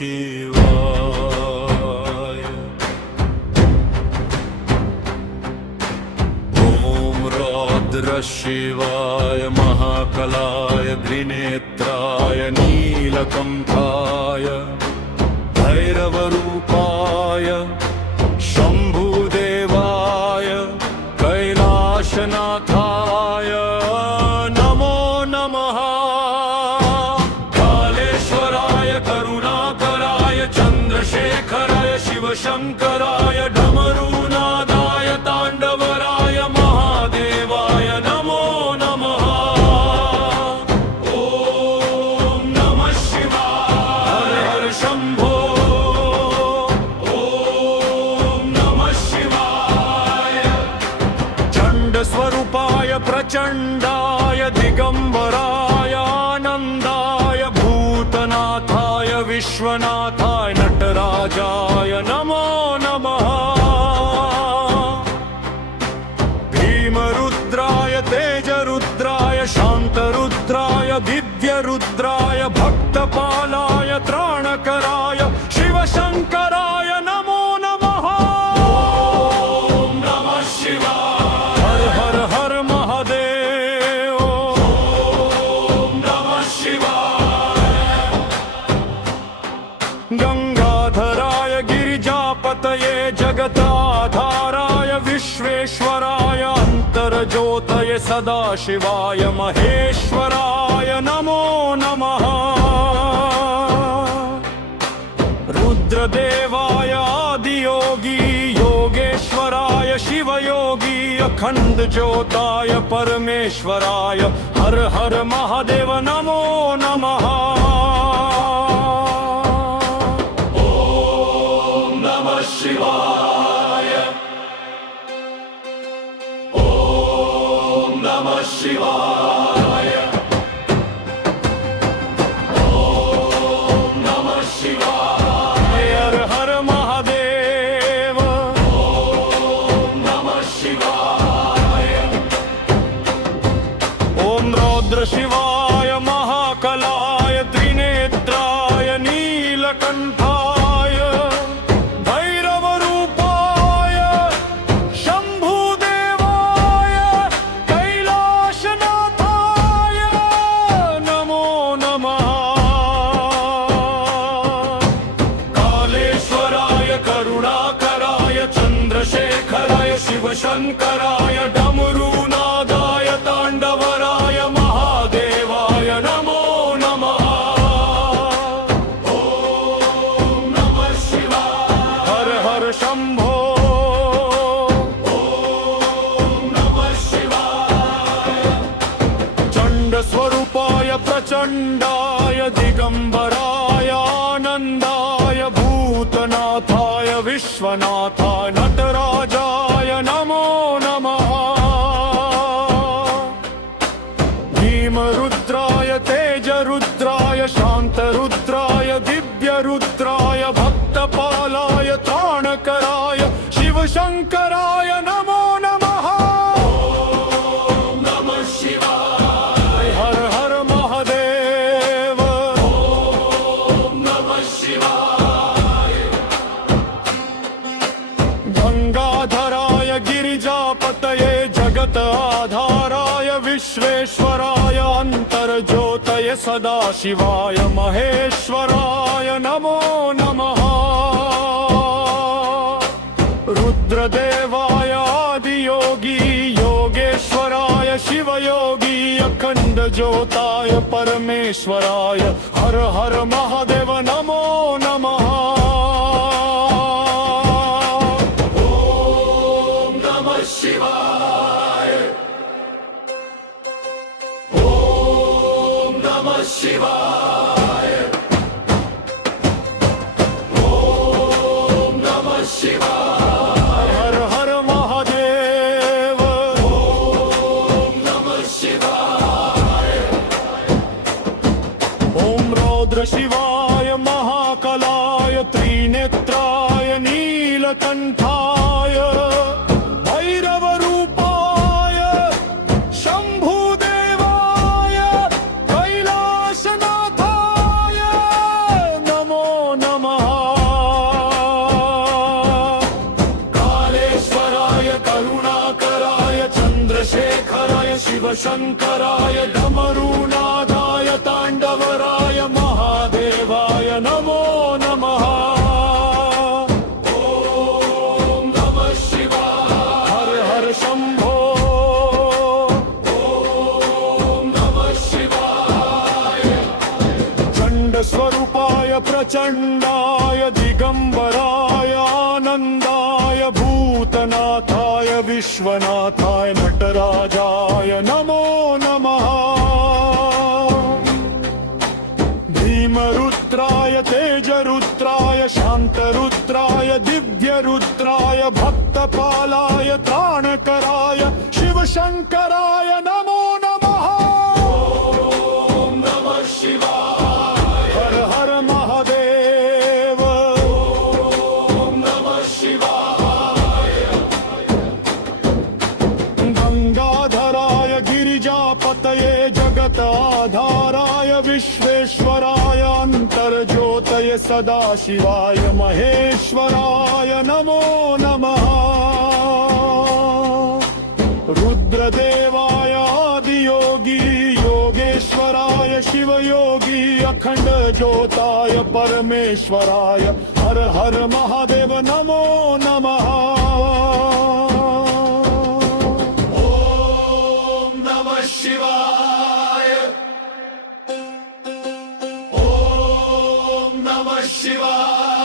शिवाय। ॐ रौद्र शिवाय महाकलाय त्रिनेत्राय नीलकण्ठाय भैरवरूपाय शम्भुदेवाय कैलाशनाथाय नमो नमः। कालेश्वराय करुणाकराय चन्द्रशेखराय शिवशङ्कराय डमरूनादाय ताण्डवराय महादेवाय नमो नमः। ॐ नमः शिवाय। हर हर शम्भो। ॐ नमः शिवाय। चण्डस्वरूपाय प्रचण्डाय दिगम्बराय आनन्दाय भूतनाथाय विश्वनाथाय नटराजाय नमो नमः। भीमरुद्राय तेजरुद्राय शान्तरुद्राय दिव्यरुद्राय भक्तपालाय त्राणकराय शिवशङ्कराय नमो नमः। ॐ नमः शिवाय। हर हर हर महादेव। ॐ नमः शिवाय। गंगाधराय गिरिजापतये जगदाधाराय विश्वेश्वराय अन्तर्ज्योतये सदाशिवाय महेश्वराय नमो नमः। रुद्रदेवाय आदियोगी योगेश्वराय शिवयोगी अखंड ज्योताय परमेश्वराय हर हर महादेव नमो नमः। ॐ नमः शिवाय। ॐ नमः शिवाय। ॐ नमः शिवाय। हर हर महादेव। ॐ नमः शिवाय। ॐ रौद्र शिवाय महाकलाय त्रिनेत्राय नीलकण्ठाय भैरवरूपाय शम्भुदेवाय कैलाशनाथाय नमो नमः। कालेश्वराय करुणाकराय चन्द्रशेखराय शिवशङ्कराय डमरूनादाय ताण्डवराय महादेवाय नमो नमः। ॐ नमः शिवाय। हर हर शम्भो। ॐ नमः शिवाय। चण्डस्वरूपाय प्रचण्डाय दिगम्बराय आनन्दाय भूतनाथाय विश्वनाथाय नटराजाय नमो नमः। भीमरुद्राय तेजरुद्राय शान्तरुद्राय दिव्यरुद्राय भक्तपालाय त्राणकराय शिवशङ्कराय नमो नमः। ॐ नमः शिवाय। हर हर महादेव। ॐ नमः शिवाय। गंगाधराय गिरिजापतये जगदाधाराय विश्वेश्वराय अन्तर्ज्योतये सदाशिवाय महेश्वराय नमो नमः। रुद्रदेवाय आदियोगी योगेश्वराय शिवयोगी अखंड ज्योताय परमेश्वराय हर हर महादेव नमो नमः। ॐ नमः शिवाय। ॐ नमः शिवाय। ॐ नमः शिवाय। हर हर महादेव। ॐ नमः शिवाय। ॐ रौद्र शिवाय महाकलाय त्रिनेत्राय नीलकण्ठाय भैरवरूपाय शम्भुदेवाय कैलाशनाथाय नमो नमः। શંકરાય ડમરુનાદાય તાંડવરાય મહાદેવાય નમો નમઃ ઓમ નમઃ શિવાય હર હર શંભો ઓમ નમઃ શિવાય ચંડ સ્વરૂપાય પ્રચંડાય દિગંબરાય આનંદાય ભૂતનાથાય વિશ્વનાથાય નટરાજાય નમો નમઃ ભીમરુદ્રાય તેજરુદ્રાય શાંતરુદ્રાય દિવ્યરુદ્રાય ભક્તપાલાય ત્રાણકરાય શિવશંકરાય નમો નમઃ ઓમ નમઃ શિવાય હર હર મહાદેવ ઓમ નમઃ શિવાય ગંગાધરાય ગિરિજાપતયે જગતાધારાય વિશ્વેશ્વરાય અંતર્જ્યોતये સદાશિવાય મહેશ્વરાય નમો નમઃ रुद्रदेवाय आदियोगी योगेश्वराय शिवयोगी अखंड ज्योताय परमेश्वराय हर हर महादेव नमो नमः ओम नमः शिवाय ओम नमः शिवाय